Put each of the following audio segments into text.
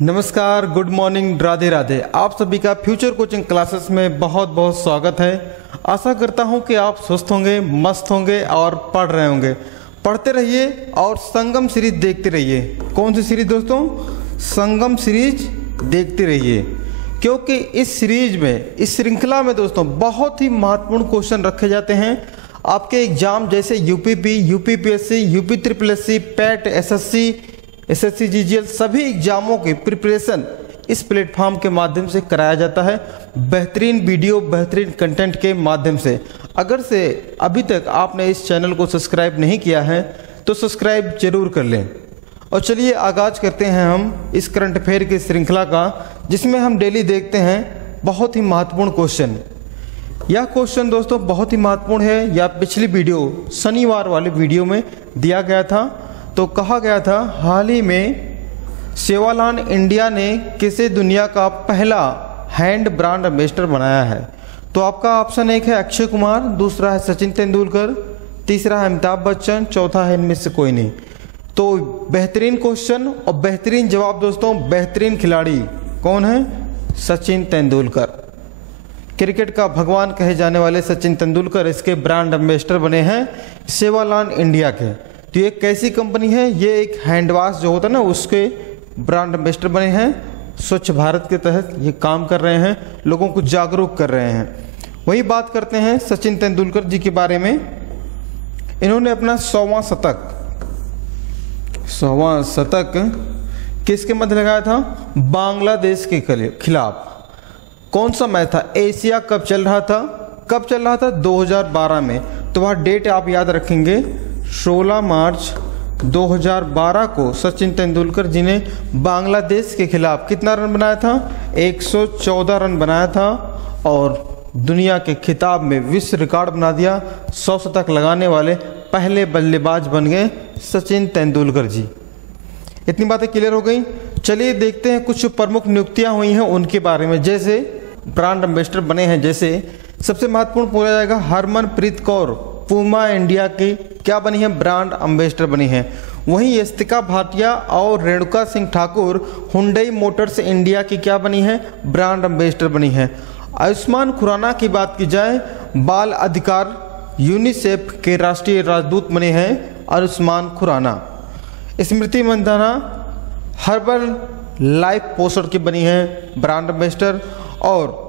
नमस्कार, good morning, Radhe Radhe. आप सभी का फ्यूचर कोचिंग क्लासेस में बहुत बहुत स्वागत है। आशा करता हूं कि आप स्वस्थ होंगे, मस्त होंगे और पढ़ रहे होंगे। पढ़ते रहिए और संगम सीरीज देखते रहिए। कौन सी सीरीज दोस्तों? संगम सीरीज देखते रहिए, क्योंकि इस सीरीज में, इस श्रृंखला में दोस्तों बहुत ही महत्वपूर्ण क्वेश्चन रखे जाते हैं। आपके एग्जाम जैसे UPP, UPPSC, UP triple SC, PAT, SSC, SSC GGL सभी एग्जामों की प्रिपरेशन इस प्लेटफॉर्म के माध्यम से कराया जाता है, बेहतरीन वीडियो, बेहतरीन कंटेंट के माध्यम से। अगर से अभी तक आपने इस चैनल को सब्सक्राइब नहीं किया है तो सब्सक्राइब जरूर कर लें। और चलिए आगाज करते हैं हम इस करंट अफेयर की श्रृंखला का, जिसमें हम डेली देखते हैं बहुत ही महत्वपूर्ण क्वेश्चन। यह क्वेश्चन दोस्तों बहुत ही महत्वपूर्ण है। यह पिछली वीडियो, शनिवार वाले वीडियो में दिया गया था। तो कहा गया था, हाल ही में सेवालान इंडिया ने किसे दुनिया का पहला हैंड ब्रांड एम्बेसडर बनाया है? तो आपका ऑप्शन एक है अक्षय कुमार, दूसरा है सचिन तेंदुलकर, तीसरा है अमिताभ बच्चन, चौथा है इनमें से कोई नहीं। तो बेहतरीन क्वेश्चन और बेहतरीन जवाब दोस्तों। बेहतरीन खिलाड़ी कौन है? सचिन तेंदुलकर। क्रिकेट का भगवान कहे जाने वाले सचिन तेंदुलकर इसके ब्रांड एम्बेसडर बने हैं सेवालान इंडिया के। तो ये कैसी कंपनी है? ये एक हैंड वॉश जो होता है ना, उसके ब्रांड एम्बेसडर बने हैं। स्वच्छ भारत के तहत ये काम कर रहे हैं, लोगों को जागरूक कर रहे हैं। वही बात करते हैं सचिन तेंदुलकर जी के बारे में। इन्होंने अपना 100वां शतक किसके मध्य लगाया था? बांग्लादेश के खिलाफ। कौन सा मैच था? एशिया कप चल रहा था। कब चल रहा था? 2012 में। तो वह डेट आप याद रखेंगे, 16 मार्च 2012 को सचिन तेंदुलकर जी ने बांग्लादेश के खिलाफ कितना रन बनाया था? 114 रन बनाया था और दुनिया के खिताब में विश्व रिकॉर्ड बना दिया। 100 शतक लगाने वाले पहले बल्लेबाज बन गए सचिन तेंदुलकर जी। इतनी बातें क्लियर हो गई। चलिए देखते हैं कुछ प्रमुख नियुक्तियां हुई हैं उनके बारे में, जैसे ब्रांड एम्बेसडर बने हैं। जैसे सबसे महत्वपूर्ण बोला जाएगा, हरमनप्रीत कौर पूमा इंडिया की क्या बनी है? ब्रांड एम्बेसडर बनी है। वहीं यस्तिका भाटिया और Renuka Singh Thakur Hyundai Motors India की क्या बनी है? ब्रांड एम्बेसडर बनी है। आयुष्मान खुराना की बात की जाए, बाल अधिकार यूनिसेफ के राष्ट्रीय राजदूत बने हैं आयुष्मान खुराना। स्मृति मंदाना हर्बल लाइफ पोषण की बनी है ब्रांड एम्बेसडर। और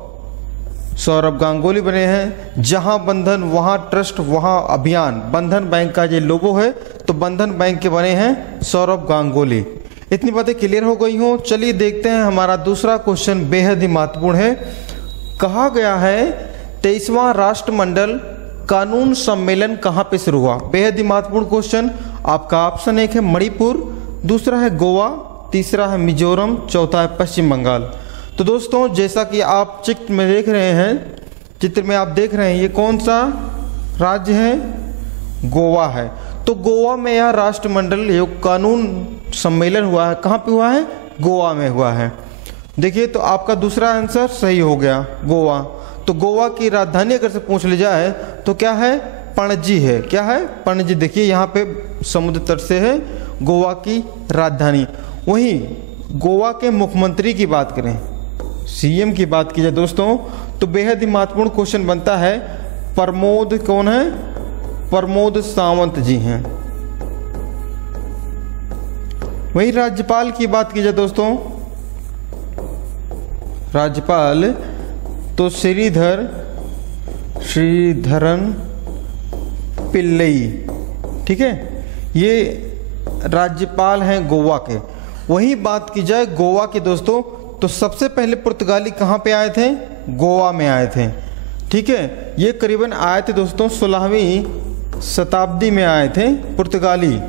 सौरभ गांगुली बने हैं जहां बंधन वहां ट्रस्ट वहां अभियान। बंधन बैंक का ये लोगो है, तो बंधन बैंक के बने हैं सौरभ गांगुली। इतनी बातें क्लियर हो गई हों। चलिए देखते हैं हमारा दूसरा क्वेश्चन, बेहद ही महत्वपूर्ण है। कहा गया है 23वां राष्ट्रमंडल कानून सम्मेलन कहां पे शुरू हुआ? बेहद ही महत्वपूर्ण क्वेश्चन। आपका ऑप्शन एक है मणिपुर, दूसरा है गोवा, तीसरा है मिजोरम, चौथा है पश्चिम बंगाल। तो दोस्तों जैसा कि आप चित्र में देख रहे हैं, चित्र में आप देख रहे हैं, ये कौन सा राज्य है? गोवा है। तो गोवा में यह राष्ट्रमंडल योग कानून सम्मेलन हुआ है। कहाँ पे हुआ है? गोवा में हुआ है। देखिए, तो आपका दूसरा आंसर सही हो गया, गोवा। तो गोवा की राजधानी अगर से पूछ ली जाए तो क्या है? पणजी है। क्या है? पणजी। देखिए यहाँ पे समुद्र तट से है गोवा की राजधानी। वहीं गोवा के मुख्यमंत्री की बात करें, सीएम की बात की जाए दोस्तों, तो बेहद ही महत्वपूर्ण क्वेश्चन बनता है। प्रमोद कौन है? प्रमोद सावंत जी हैं। वहीं राज्यपाल की बात की जाए दोस्तों, राज्यपाल तो श्रीधरन पिल्लई, ठीक है, ये राज्यपाल हैं गोवा के। वही बात की जाए गोवा की दोस्तों, तो सबसे पहले पुर्तगाली कहाँ पे आए थे? गोवा में आए थे। ठीक है, ये करीबन आए थे दोस्तों 16वीं शताब्दी में आए थे पुर्तगाली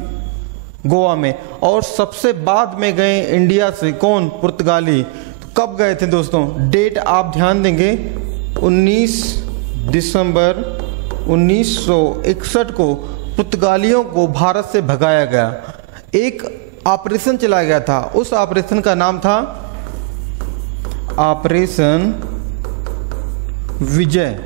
गोवा में। और सबसे बाद में गए इंडिया से कौन? पुर्तगाली। तो कब गए थे दोस्तों? डेट आप ध्यान देंगे, 19 दिसंबर 1961 को पुर्तगालियों को भारत से भगाया गया। एक ऑपरेशन चलाया गया था, उस ऑपरेशन का नाम था ऑपरेशन विजय।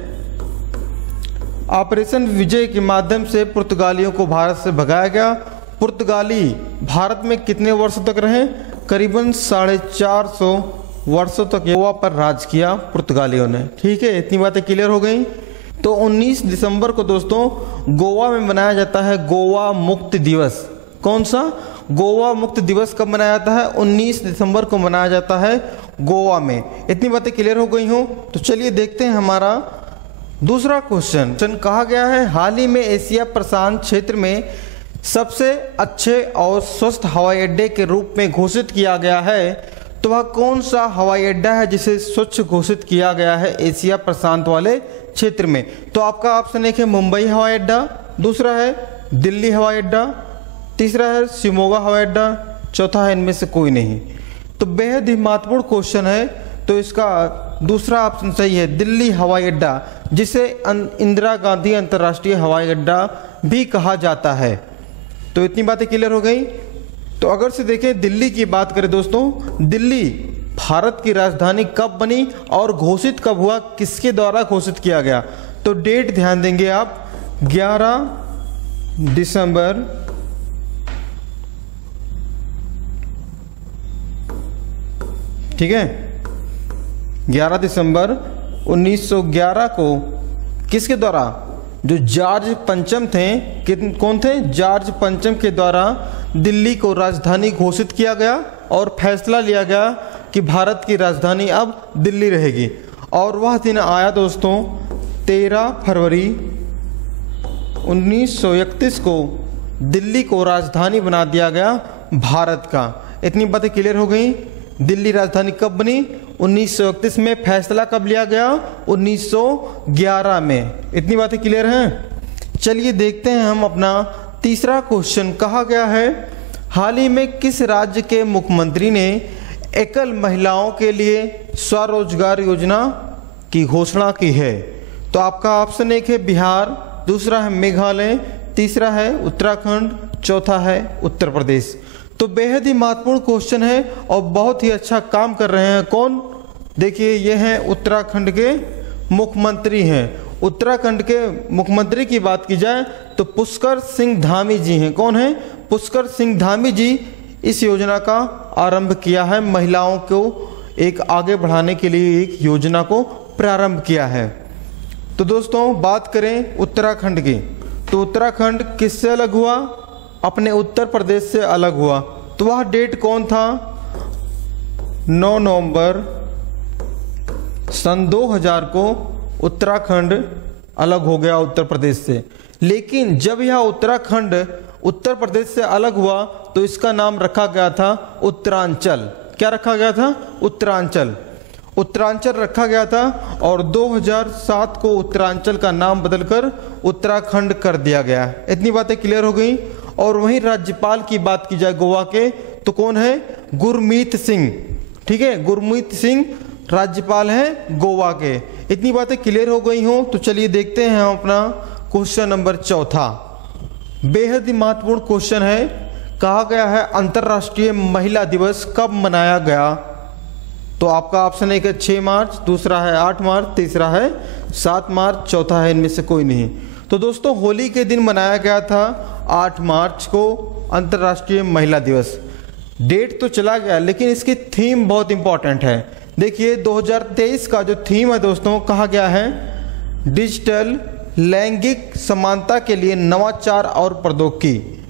ऑपरेशन विजय के माध्यम से पुर्तगालियों को भारत से भगाया गया। पुर्तगाली भारत में कितने वर्ष तक रहे? करीबन 450 वर्षों तक गोवा पर राज किया पुर्तगालियों ने। ठीक है, इतनी बातें क्लियर हो गई। तो 19 दिसंबर को दोस्तों गोवा में मनाया जाता है गोवा मुक्त दिवस। कौन सा? गोवा मुक्त दिवस कब मनाया जाता है? 19 दिसंबर को मनाया जाता है गोवा में। इतनी बातें क्लियर हो गई हों। तो चलिए देखते हैं हमारा दूसरा क्वेश्चन। कहा गया है हाल ही में एशिया प्रशांत क्षेत्र में सबसे अच्छे और स्वस्थ हवाई अड्डे के रूप में घोषित किया गया है, तो वह कौन सा हवाई अड्डा है जिसे स्वच्छ घोषित किया गया है एशिया प्रशांत वाले क्षेत्र में? तो आपका ऑप्शन एक है मुंबई हवाई अड्डा, दूसरा है दिल्ली हवाई अड्डा, तीसरा है शिमोगा हवाई अड्डा, चौथा है इनमें से कोई नहीं। तो बेहद ही महत्वपूर्ण क्वेश्चन है। तो इसका दूसरा ऑप्शन सही है, दिल्ली हवाई अड्डा, जिसे इंदिरा गांधी अंतर्राष्ट्रीय हवाई अड्डा भी कहा जाता है। तो इतनी बातें क्लियर हो गई। तो अगर से देखें दिल्ली की बात करें दोस्तों, दिल्ली भारत की राजधानी कब बनी और घोषित कब हुआ, किसके द्वारा घोषित किया गया? तो डेट ध्यान देंगे आप, 11 दिसंबर 11 दिसंबर 1911 को किसके द्वारा? जो जॉर्ज पंचम थे, कौन थे? जॉर्ज पंचम के द्वारा दिल्ली को राजधानी घोषित किया गया और फैसला लिया गया कि भारत की राजधानी अब दिल्ली रहेगी। और वह दिन आया दोस्तों 13 फरवरी 1931 को दिल्ली को राजधानी बना दिया गया भारत का। इतनी बातें क्लियर हो गई। दिल्ली राजधानी कब बनी? 1931 में। फैसला कब लिया गया? 1911 में। इतनी बातें क्लियर हैं। चलिए देखते हैं हम अपना तीसरा क्वेश्चन। कहा गया है हाल ही में किस राज्य के मुख्यमंत्री ने एकल महिलाओं के लिए स्वरोजगार योजना की घोषणा की है? तो आपका ऑप्शन एक है बिहार, दूसरा है मेघालय, तीसरा है उत्तराखंड, चौथा है उत्तर प्रदेश। तो बेहद ही महत्वपूर्ण क्वेश्चन है और बहुत ही अच्छा काम कर रहे हैं। कौन? देखिए ये हैं उत्तराखंड के मुख्यमंत्री हैं। उत्तराखंड के मुख्यमंत्री की बात की जाए तो पुष्कर सिंह धामी जी हैं। कौन है? पुष्कर सिंह धामी जी इस योजना का आरंभ किया है। महिलाओं को एक आगे बढ़ाने के लिए एक योजना को प्रारंभ किया है। तो दोस्तों बात करें उत्तराखंड की, तो उत्तराखंड किससे अलग हुआ? अपने उत्तर प्रदेश से अलग हुआ। तो वह डेट कौन था? 9 नवंबर सन 2000 को उत्तराखंड अलग हो गया उत्तर प्रदेश से। लेकिन जब यह उत्तराखंड उत्तर प्रदेश से अलग हुआ तो इसका नाम रखा गया था उत्तरांचल। क्या रखा गया था? उत्तरांचल। उत्तरांचल रखा गया था और 2007 को उत्तरांचल का नाम बदलकर उत्तराखंड कर दिया गया। इतनी बातें क्लियर हो गई। और वहीं राज्यपाल की बात की जाए गोवा के, तो कौन है? गुरमीत सिंह। ठीक है, गुरमीत सिंह राज्यपाल हैं गोवा के। इतनी बातें क्लियर हो गई हों। तो चलिए देखते हैं हम अपना क्वेश्चन नंबर चौथा। बेहद ही महत्वपूर्ण क्वेश्चन है। कहा गया है अंतर्राष्ट्रीय महिला दिवस कब मनाया गया? तो आपका ऑप्शन एक है 6 मार्च, दूसरा है 8 मार्च, तीसरा है 7 मार्च, चौथा है इनमें से कोई नहीं। तो दोस्तों होली के दिन मनाया गया था 8 मार्च को अंतर्राष्ट्रीय महिला दिवस। डेट तो चला गया लेकिन इसकी थीम बहुत इंपॉर्टेंट है। देखिए 2023 का जो थीम है दोस्तों, कहा गया है डिजिटल लैंगिक समानता के लिए नवाचार और प्रौद्योगिकी।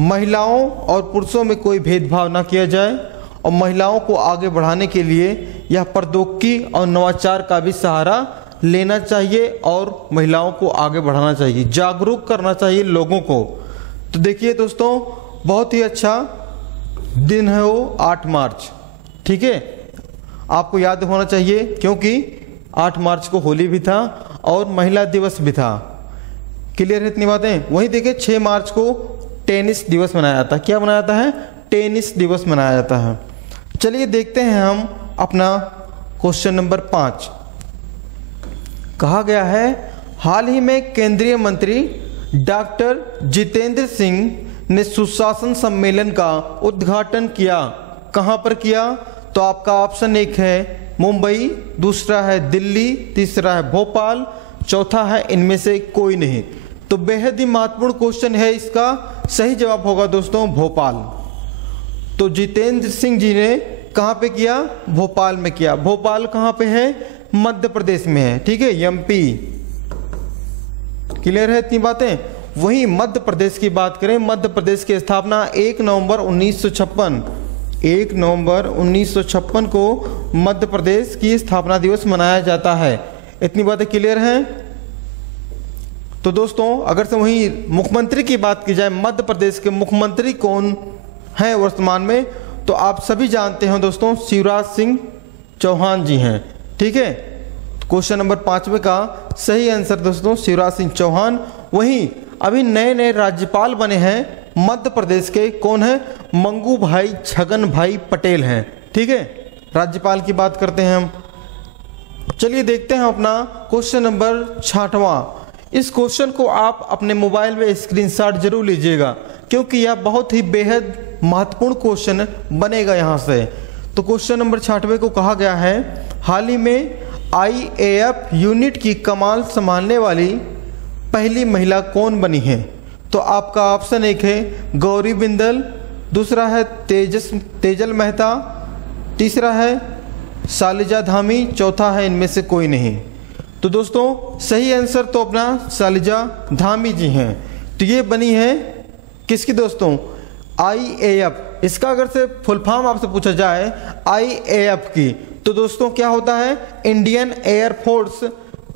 महिलाओं और पुरुषों में कोई भेदभाव ना किया जाए और महिलाओं को आगे बढ़ाने के लिए यह प्रौद्योगिकी और नवाचार का भी सहारा लेना चाहिए और महिलाओं को आगे बढ़ाना चाहिए, जागरूक करना चाहिए लोगों को। तो देखिए दोस्तों बहुत ही अच्छा दिन है वो 8 मार्च। ठीक है, आपको याद होना चाहिए क्योंकि 8 मार्च को होली भी था और महिला दिवस भी था। क्लियर है इतनी बातें? वहीं देखिए 6 मार्च को टेनिस दिवस मनाया जाता है। क्या मनाया जाता है? टेनिस दिवस मनाया जाता है। चलिए देखते हैं हम अपना क्वेश्चन नंबर 5। कहा गया है हाल ही में केंद्रीय मंत्री डॉक्टर जितेंद्र सिंह ने सुशासन सम्मेलन का उद्घाटन किया। कहां पर किया? तो आपका ऑप्शन एक है मुंबई, दूसरा है दिल्ली, तीसरा है भोपाल, चौथा है इनमें से कोई नहीं। तो बेहद ही महत्वपूर्ण क्वेश्चन है, इसका सही जवाब होगा दोस्तों भोपाल। तो जितेंद्र सिंह जी ने कहाँ पे किया? भोपाल में किया। भोपाल कहाँ पे है? मध्य प्रदेश में है, ठीक है, एमपी। क्लियर है इतनी बातें? वहीं मध्य प्रदेश की बात करें, मध्य प्रदेश की स्थापना 1 नवंबर 1956 को मध्य प्रदेश की स्थापना दिवस मनाया जाता है। इतनी बातें क्लियर हैं? तो दोस्तों अगर से वहीं मुख्यमंत्री की बात की जाए, मध्य प्रदेश के मुख्यमंत्री कौन हैं वर्तमान में, तो आप सभी जानते हैं दोस्तों, शिवराज सिंह चौहान जी हैं, ठीक है। क्वेश्चन नंबर 5 का सही आंसर दोस्तों शिवराज सिंह चौहान। वहीं अभी नए नए राज्यपाल बने हैं मध्य प्रदेश के, कौन है? मंगू भाई छगन भाई पटेल हैं, ठीक है। राज्यपाल की बात करते हैं हम। चलिए देखते हैं अपना क्वेश्चन नंबर 6वां। इस क्वेश्चन को आप अपने मोबाइल में स्क्रीनशॉट जरूर लीजिएगा, क्योंकि यह बहुत ही बेहद महत्वपूर्ण क्वेश्चन बनेगा यहाँ से। तो क्वेश्चन नंबर 6 को कहा गया है, हाल ही में IAF यूनिट की कमान संभालने वाली पहली महिला कौन बनी है? तो आपका ऑप्शन 1 है गौरी बिंदल, दूसरा है तेजल मेहता, तीसरा है शालिजा धामी, चौथा है इनमें से कोई नहीं। तो दोस्तों सही आंसर तो अपना शालिजा धामी जी हैं। तो ये बनी है किसकी दोस्तों? IAF। इसका अगर से फुल फॉर्म आपसे पूछा जाए IAF की, तो दोस्तों क्या होता है? इंडियन एयर फोर्स,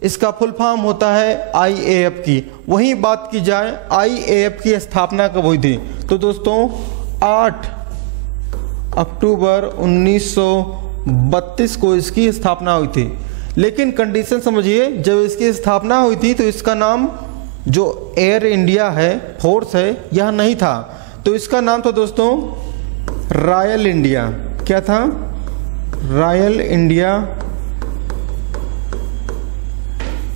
इसका फुल फॉर्म होता है IAF की। वहीं बात की जाए IAF की स्थापना कब हुई थी, तो दोस्तों 8 अक्टूबर 1932 को इसकी स्थापना हुई थी। लेकिन कंडीशन समझिए, जब इसकी स्थापना हुई थी तो इसका नाम जो एयर इंडिया है, फोर्स है, यह नहीं था। तो इसका नाम था दोस्तों रॉयल इंडिया। क्या था? रॉयल इंडिया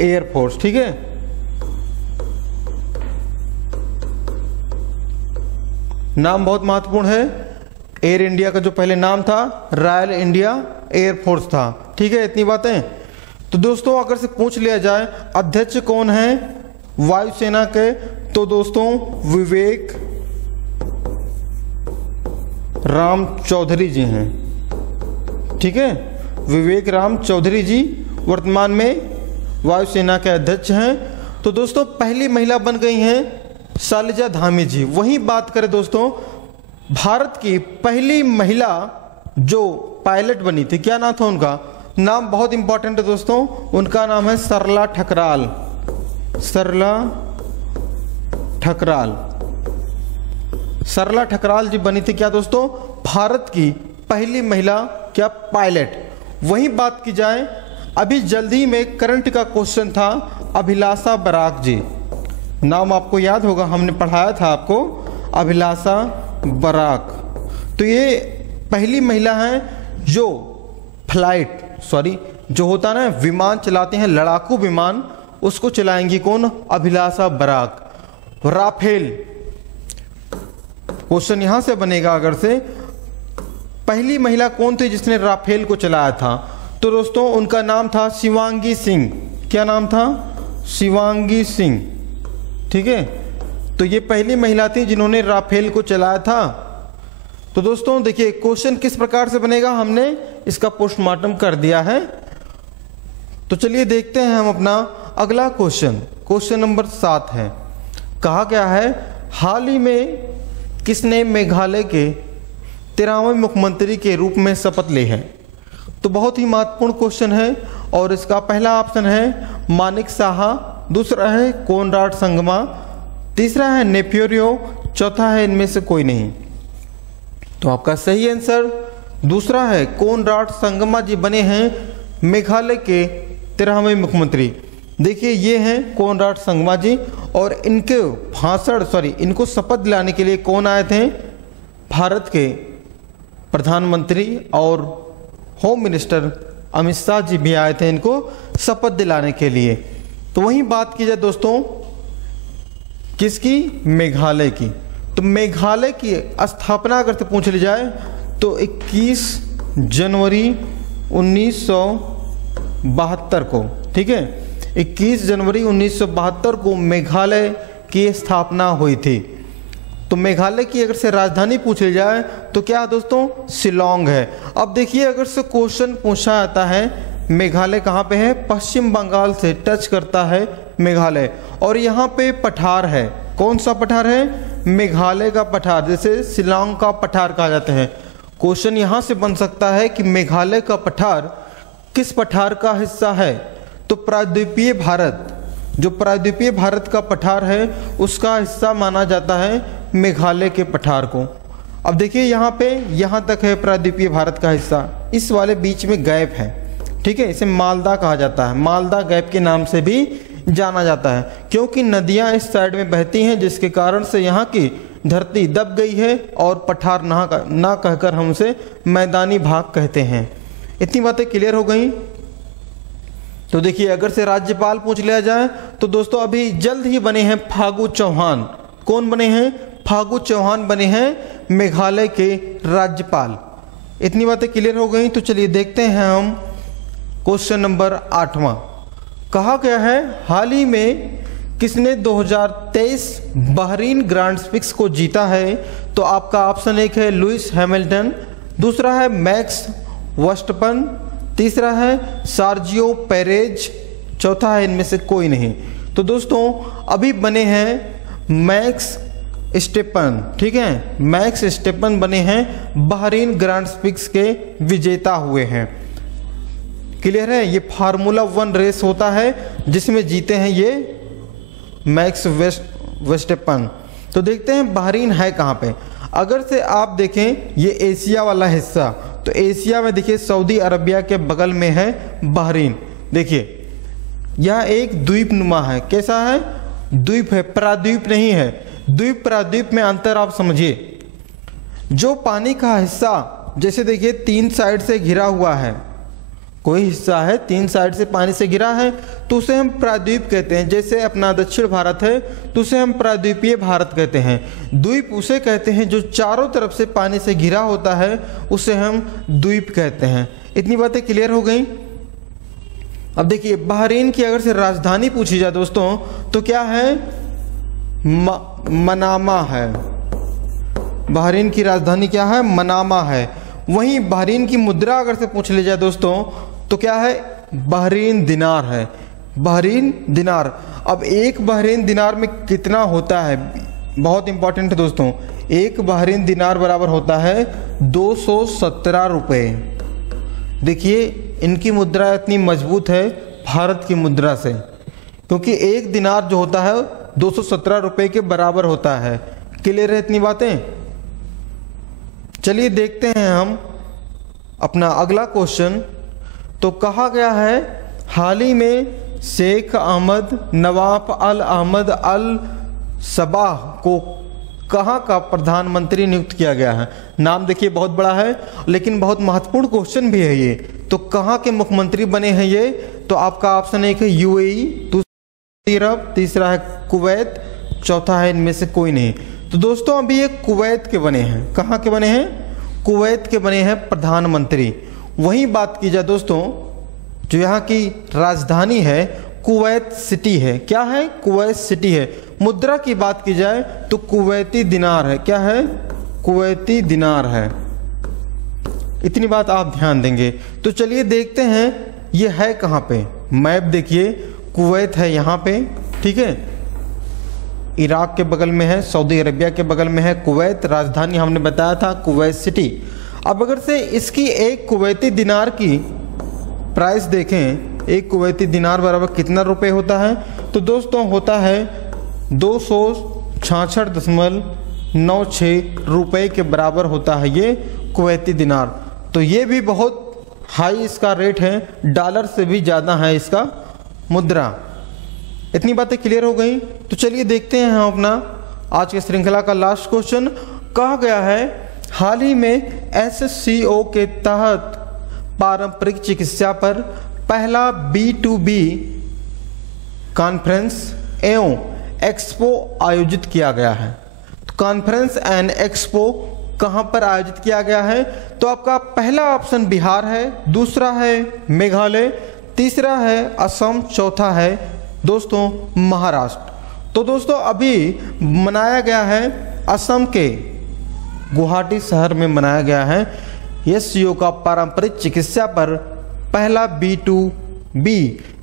एयर फोर्स, ठीक है। नाम बहुत महत्वपूर्ण है। एयर इंडिया का जो पहले नाम था रॉयल इंडिया एयर फोर्स था, ठीक है। इतनी बातें। तो दोस्तों अगर से पूछ लिया जाए अध्यक्ष कौन है वायुसेना के, तो दोस्तों विवेक राम चौधरी जी हैं, ठीक है। विवेक राम चौधरी जी वर्तमान में वायुसेना के अध्यक्ष हैं। तो दोस्तों पहली महिला बन गई हैं शालिजा धामी जी। वहीं बात करें दोस्तों, भारत की पहली महिला जो पायलट बनी थी, क्या नाम था उनका? नाम बहुत इंपॉर्टेंट है दोस्तों, उनका नाम है सरला ठकराल। सरला ठकराल, सरला ठकराल जी बनी थी क्या दोस्तों? भारत की पहली महिला क्या पायलट। वहीं बात की जाए, अभी जल्दी में करंट का क्वेश्चन था अभिलाषा बराक जी। नाम आपको याद होगा, हमने पढ़ाया था आपको, अभिलाषा बराक। तो ये पहली महिला हैं जो जो होता है ना विमान चलाते हैं, लड़ाकू विमान, उसको चलाएंगी कौन? अभिलाषा बराक। राफेल क्वेश्चन यहां से बनेगा, अगर से पहली महिला कौन थी जिसने राफेल को चलाया था? तो दोस्तों उनका नाम था शिवांगी सिंह। क्या नाम था? शिवांगी सिंह, ठीक है। तो ये पहली महिला थी जिन्होंने राफेल को चलाया था। तो दोस्तों देखिए क्वेश्चन किस प्रकार से बनेगा, हमने इसका पोस्टमार्टम कर दिया है। तो चलिए देखते हैं हम अपना अगला क्वेश्चन। क्वेश्चन नंबर 7 है, कहा गया है हाल ही में किसने मेघालय के 13वें मुख्यमंत्री के रूप में शपथ ली है? तो बहुत ही महत्वपूर्ण क्वेश्चन है और इसका पहला ऑप्शन है मानिक साहा, दूसरा है कोनराड संगमा, तीसरा है नेपियरियो, चौथा है इनमें से कोई नहीं। तो आपका सही आंसर दूसरा है कोनराड संगमा जी बने हैं मेघालय के 13वें मुख्यमंत्री। देखिए ये हैं कोनराड संगमा जी, और इनके इनको शपथ दिलाने के लिए कौन आए थे? भारत के प्रधानमंत्री और होम मिनिस्टर अमित शाह जी भी आए थे इनको शपथ दिलाने के लिए। तो वहीं बात की जाए दोस्तों किसकी? मेघालय की। तो मेघालय की स्थापना अगर से पूछ ली जाए तो 21 जनवरी 1972 को, ठीक है, 21 जनवरी 1972 को मेघालय की स्थापना हुई थी। तो मेघालय की अगर से राजधानी पूछ ली जाए तो क्या है दोस्तों, शिलोंग है। अब देखिए अगर से क्वेश्चन पूछा जाता है मेघालय कहाँ पे है, पश्चिम बंगाल से टच करता है मेघालय, और यहाँ पे पठार है, कौन सा पठार है, मेघालय का पठार, जैसे शिलोंग का पठार कहा जाता है। क्वेश्चन यहाँ से बन सकता है कि मेघालय का पठार किस पठार का हिस्सा है, तो प्रायद्वीपीय भारत, जो प्रायद्वीपीय भारत का पठार है उसका हिस्सा माना जाता है मेघालय के पठार को। अब देखिए यहाँ पे यहाँ तक है प्रायद्वीपीय भारत का हिस्सा, इस वाले बीच में गैप है, ठीक है, इसे मालदा कहा जाता है, मालदा गैप के नाम से भी जाना जाता है, क्योंकि नदियाँ इस साइड में बहती हैं जिसके कारण से यहाँ की धरती दब गई है और पठार ना कहकर हम उसे मैदानी भाग कहते हैं। इतनी बातें क्लियर हो गई। तो देखिए अगर से राज्यपाल पूछ लिया जाए तो दोस्तों अभी जल्द ही बने हैं फागू चौहान। कौन बने हैं, फागू चौहान बने हैं मेघालय के राज्यपाल। इतनी बातें क्लियर हो गई। तो चलिए देखते हैं हम क्वेश्चन नंबर 8वां। कहा गया है हाल ही में किसने 2023 बहरीन ग्रांड प्रिक्स को जीता है, तो आपका ऑप्शन एक है लुइस हैमिल्टन, दूसरा है मैक्स वर्स्टपन, तीसरा है सार्जियो पेरेज, चौथा है इनमें से कोई नहीं। तो दोस्तों अभी बने हैं मैक्स स्टेपन, ठीक है, मैक्स स्टेपन बने हैं बहरीन ग्रांड प्रिक्स के विजेता हुए हैं। क्लियर है, ये फार्मूला 1 रेस होता है जिसमें जीते हैं ये मैक्स वर्स्टेपन। तो देखते हैं बहरीन है कहाँ पे। अगर से आप देखें ये एशिया वाला हिस्सा, तो एशिया में देखिए सऊदी अरबिया के बगल में है बहरीन। देखिए यह एक द्वीप नुमा है, कैसा है, द्वीप है, प्राद्वीप नहीं है। द्वीप प्राद्वीप में अंतर आप समझिए। जो पानी का हिस्सा जैसे देखिए 3 साइड से घिरा हुआ है, कोई हिस्सा है 3 साइड से पानी से घिरा है तो उसे हम प्राद्वीप कहते हैं। जैसे अपना दक्षिण भारत है तो उसे हम प्राद्वीपीय भारत कहते हैं। द्वीप उसे कहते हैं जो चारों तरफ से पानी से घिरा होता है, उसे हम द्वीप कहते हैं। इतनी बातें क्लियर हो गई। अब देखिए बहरीन की अगर से राजधानी पूछी जाए दोस्तों तो क्या है, मनामा है। बहरीन की राजधानी क्या है, मनामा है। वहीं बहरीन की मुद्रा अगर से पूछ ली जाए दोस्तों तो क्या है, बहरीन दिनार है, बहरीन दिनार। अब एक बहरीन दिनार में कितना होता है, बहुत इंपॉर्टेंट है दोस्तों, एक बहरीन दिनार बराबर होता है 217 रुपये। देखिए इनकी मुद्रा इतनी मजबूत है भारत की मुद्रा से, क्योंकि एक दिनार जो होता है 217 रुपये के बराबर होता है। क्लियर है इतनी बातें। चलिए देखते हैं हम अपना अगला क्वेश्चन। तो कहा गया है हाल ही में शेख अहमद नवाफ अल अहमद अल सबाह को कहाँ का प्रधानमंत्री नियुक्त किया गया है। नाम देखिए बहुत बड़ा है लेकिन बहुत महत्वपूर्ण क्वेश्चन भी है ये। तो कहाँ के मुख्यमंत्री बने हैं ये, तो आपका ऑप्शन एक है यूएई, दूसरा अरब, तीसरा है कुवैत, चौथा है इनमें से कोई नहीं। तो दोस्तों अभी ये कुवैत के बने हैं। कहाँ के बने हैं, कुवैत के बने हैं प्रधानमंत्री। वहीं बात की जाए दोस्तों जो यहाँ की राजधानी है कुवैत सिटी है। क्या है, कुवैत सिटी है। मुद्रा की बात की जाए तो कुवैती दिनार है। क्या है, कुवैती दिनार है। इतनी बात आप ध्यान देंगे। तो चलिए देखते हैं ये है कहाँ पे। मैप देखिए, कुवैत है यहाँ पे, ठीक है, इराक के बगल में है, सऊदी अरबिया के बगल में है कुवैत। राजधानी हमने बताया था कुवैत सिटी। अब अगर से इसकी एक कुवैती दिनार की प्राइस देखें, एक कुवैती दिनार बराबर कितना रुपए होता है, तो दोस्तों होता है 266.96 रुपए के बराबर होता है ये कुवैती दिनार। तो ये भी बहुत हाई इसका रेट है, डॉलर से भी ज़्यादा है इसका मुद्रा। इतनी बातें क्लियर हो गई। तो चलिए देखते हैं हम अपना आज के श्रृंखला का लास्ट क्वेश्चन। कहा गया है हाल ही में SSCO के तहत पारंपरिक चिकित्सा पर पहला B2B कॉन्फ्रेंस एवं एक्सपो आयोजित किया गया है। तो कॉन्फ्रेंस एंड एक्सपो कहां पर आयोजित किया गया है, तो आपका पहला ऑप्शन बिहार है, दूसरा है मेघालय, तीसरा है असम, चौथा है दोस्तों महाराष्ट्र। तो दोस्तों अभी मनाया गया है असम के गुवाहाटी शहर में मनाया गया है। एससीओ का पारंपरिक चिकित्सा पर पहला B2B,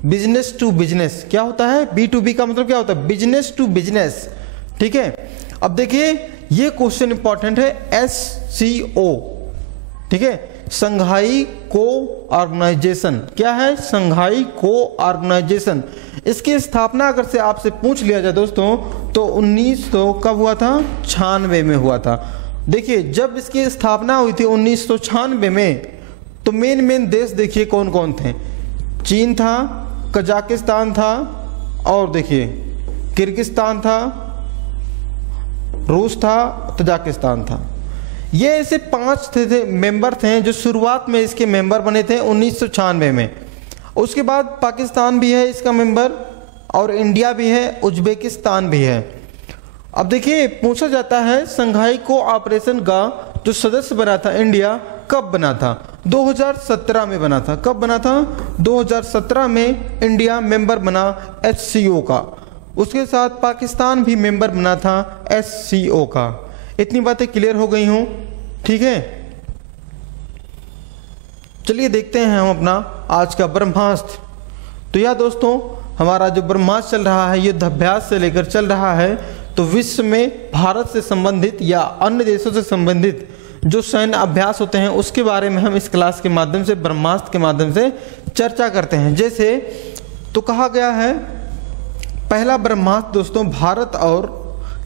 बिजनेस टू बिजनेस, क्या होता है B2B का मतलब क्या होता है, बिजनेस टू बिजनेस। ठीक है, अब देखिए ये क्वेश्चन इंपॉर्टेंट है, SCO, ठीक है, संघाई को ऑर्गेनाइजेशन, क्या है, संघाई को ऑर्गेनाइजेशन। इसकी स्थापना अगर से आपसे पूछ लिया जाए दोस्तों तो 1900 कब हुआ था, 96 में हुआ था। देखिए जब इसकी स्थापना हुई थी 1996 में, तो मेन देश देखिए कौन कौन थे, चीन था, कजाकिस्तान था, और देखिए किर्गिस्तान था, रूस था, तजाकिस्तान था। ये ऐसे 5 थे मेंबर थे जो शुरुआत में इसके मेंबर बने थे 1996 में। उसके बाद पाकिस्तान भी है इसका मेंबर, और इंडिया भी है, उज्बेकिस्तान भी है। अब देखिए पूछा जाता है संघाई कोऑपरेशन का जो सदस्य बना था इंडिया, कब बना था, 2017 में बना था। कब बना था, 2017 में इंडिया मेंबर बना SCO का। उसके साथ पाकिस्तान भी मेंबर बना था SCO का। इतनी बातें क्लियर हो गई हूं, ठीक है। चलिए देखते हैं हम अपना आज का ब्रह्मास्त्र। तो यह दोस्तों हमारा जो ब्रह्मास्त्र चल रहा है, युद्धाभ्यास से लेकर चल रहा है, तो विश्व में भारत से संबंधित या अन्य देशों से संबंधित जो सैन्य अभ्यास होते हैं उसके बारे में हम इस क्लास के माध्यम से, ब्रह्मास्त्र के माध्यम से चर्चा करते हैं। जैसे तो कहा गया है पहला ब्रह्मास्त्र दोस्तों भारत और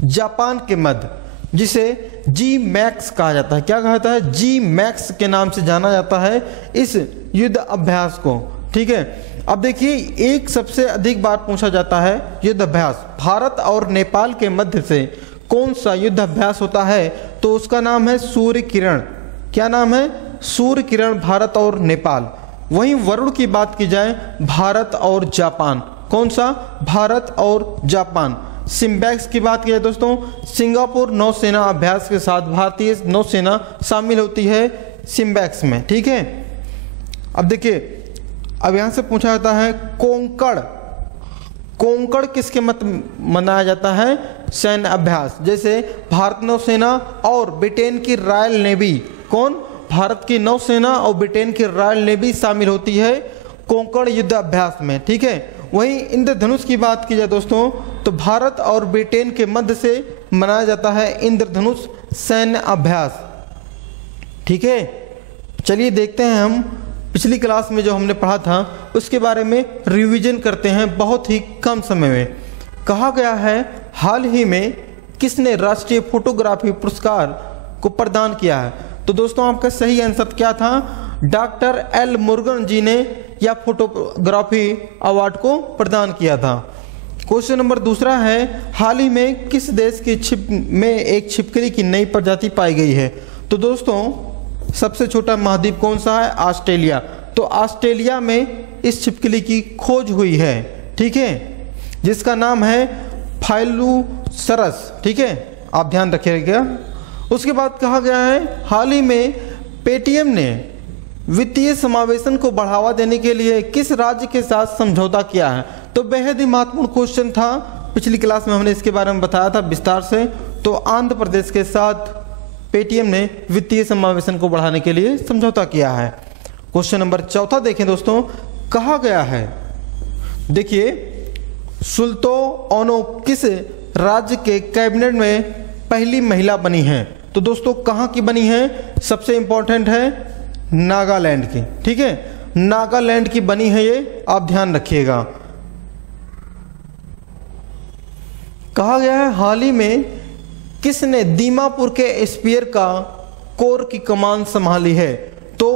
जापान के मध्य, जिसे G-MAX कहा जाता है। क्या कहा जाता है, G-MAX के नाम से जाना जाता है इस युद्ध अभ्यास को, ठीक है। अब देखिए एक सबसे अधिक बार पूछा जाता है युद्ध अभ्यास, भारत और नेपाल के मध्य से कौन सा युद्ध अभ्यास होता है, तो उसका नाम है सूर्य किरण। क्या नाम है, सूर्य किरण, भारत और नेपाल। वहीं वरुण की बात की जाए, भारत और जापान। कौन सा, भारत और जापान। सिम्बैक्स की बात की जाए दोस्तों, सिंगापुर नौसेना अभ्यास के साथ भारतीय नौसेना शामिल होती है सिम्बैक्स में, ठीक है। अब देखिए अब यहां से पूछा जाता है कोंकण, कोंकण किसके मत मनाया जाता है, सैन्य अभ्यास। जैसे भारत नौसेना और ब्रिटेन की रॉयल नेवी, कौन, भारत की नौसेना और ब्रिटेन की रॉयल नेवी शामिल होती है कोंकण युद्ध अभ्यास में, ठीक है। वहीं इंद्रधनुष की बात की जाए दोस्तों तो भारत और ब्रिटेन के मध्य से मनाया जाता है इंद्रधनुष सैन्य अभ्यास, ठीक है। चलिए देखते हैं हम पिछली क्लास में जो हमने पढ़ा था उसके बारे में रिवीजन करते हैं बहुत ही कम समय में। कहा गया है हाल ही में किसने राष्ट्रीय फोटोग्राफी पुरस्कार को प्रदान किया है, तो दोस्तों आपका सही आंसर क्या था, डॉक्टर एल मुरुगन जी ने या फोटोग्राफी अवार्ड को प्रदान किया था। क्वेश्चन नंबर दूसरा है हाल ही में किस देश की छिप में एक छिपकली की नई प्रजाति पाई गई है, तो दोस्तों सबसे छोटा महाद्वीप कौन सा है, ऑस्ट्रेलिया। तो ऑस्ट्रेलिया में इस छिपकली की खोज हुई है, ठीक है, जिसका नाम है फाइलूसरस, ठीक है, आप ध्यान रखिएगा। उसके बाद कहा गया है हाल ही में पेटीएम ने वित्तीय समावेशन को बढ़ावा देने के लिए किस राज्य के साथ समझौता किया है, तो बेहद ही महत्वपूर्ण क्वेश्चन था, पिछली क्लास में हमने इसके बारे में बताया था विस्तार से। तो आंध्र प्रदेश के साथ पेटीएम ने वित्तीय समावेशन को बढ़ाने के लिए समझौता किया है। क्वेश्चन नंबर चौथा देखें दोस्तों, कहा गया है, देखिए सुल्तो ओनो किस राज्य के कैबिनेट में पहली महिला बनी है, तो दोस्तों कहाँ की बनी है, सबसे इंपॉर्टेंट है नागालैंड की, ठीक है, नागालैंड की बनी है ये, आप ध्यान रखिएगा। कहा गया है हाल ही में किसने दीमापुर के स्पीयर का कोर की कमान संभाली है, तो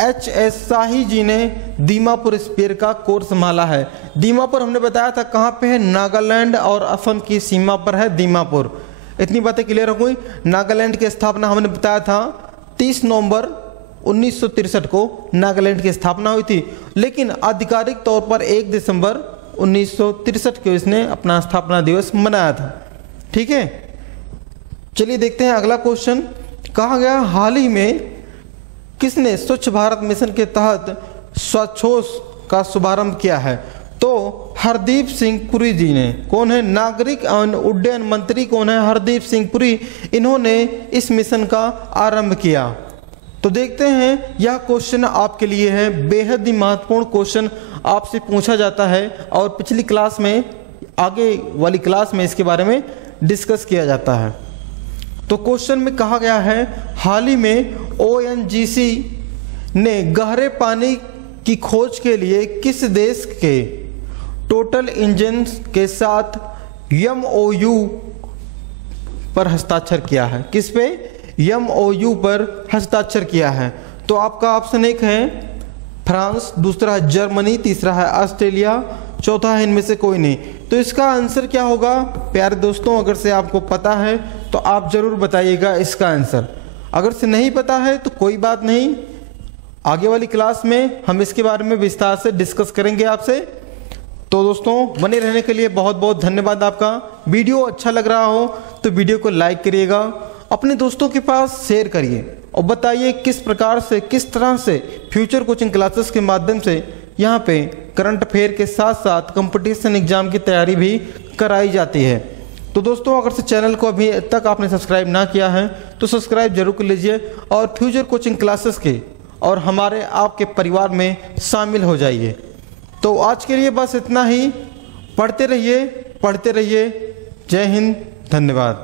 HS शाही जी ने दीमापुर स्पीयर का कोर संभाला है। दीमापुर हमने बताया था कहाँ पे है, नागालैंड और असम की सीमा पर है दीमापुर। इतनी बातें क्लियर हो गई। नागालैंड की स्थापना हमने बताया था 30 नवंबर 1963 को नागालैंड की स्थापना हुई थी, लेकिन आधिकारिक तौर पर 1 दिसंबर 1963 को इसने अपना स्थापना दिवस मनाया था, ठीक है। चलिए देखते हैं अगला क्वेश्चन। कहा गया हाल ही में किसने स्वच्छ भारत मिशन के तहत स्वच्छोस का शुभारंभ किया है, तो हरदीप सिंह पुरी जी ने, कौन है, नागरिक एवं उड्डयन मंत्री कौन है, हरदीप सिंह पुरी, इन्होंने इस मिशन का आरंभ किया। तो देखते हैं यह क्वेश्चन आपके लिए है, बेहद ही महत्वपूर्ण क्वेश्चन आपसे पूछा जाता है और पिछली क्लास में, आगे वाली क्लास में इसके बारे में डिस्कस किया जाता है। तो क्वेश्चन में कहा गया है, हाल ही में ONGC ने गहरे पानी की खोज के लिए किस देश के टोटल इंजन के साथ MOU पर हस्ताक्षर किया है? किस पे? MOU पर हस्ताक्षर किया है। तो आपका ऑप्शन एक है फ्रांस, दूसरा है जर्मनी, तीसरा है ऑस्ट्रेलिया, चौथा है इनमें से कोई नहीं। तो इसका आंसर क्या होगा प्यारे दोस्तों? अगर से आपको पता है तो आप जरूर बताइएगा इसका आंसर। अगर से नहीं पता है तो कोई बात नहीं, आगे वाली क्लास में हम इसके बारे में विस्तार से डिस्कस करेंगे आपसे। तो दोस्तों बने रहने के लिए बहुत बहुत धन्यवाद आपका। वीडियो अच्छा लग रहा हो तो वीडियो को लाइक करिएगा, अपने दोस्तों के पास शेयर करिए और बताइए किस प्रकार से, किस तरह से फ्यूचर कोचिंग क्लासेस के माध्यम से यहाँ पे करंट अफेयर के साथ साथ कंपटीशन एग्जाम की तैयारी भी कराई जाती है। तो दोस्तों अगर से चैनल को अभी तक आपने सब्सक्राइब ना किया है तो सब्सक्राइब जरूर कर लीजिए और फ्यूचर कोचिंग क्लासेस के और हमारे आपके परिवार में शामिल हो जाइए। तो आज के लिए बस इतना ही। पढ़ते रहिए, पढ़ते रहिए। जय हिंद, धन्यवाद।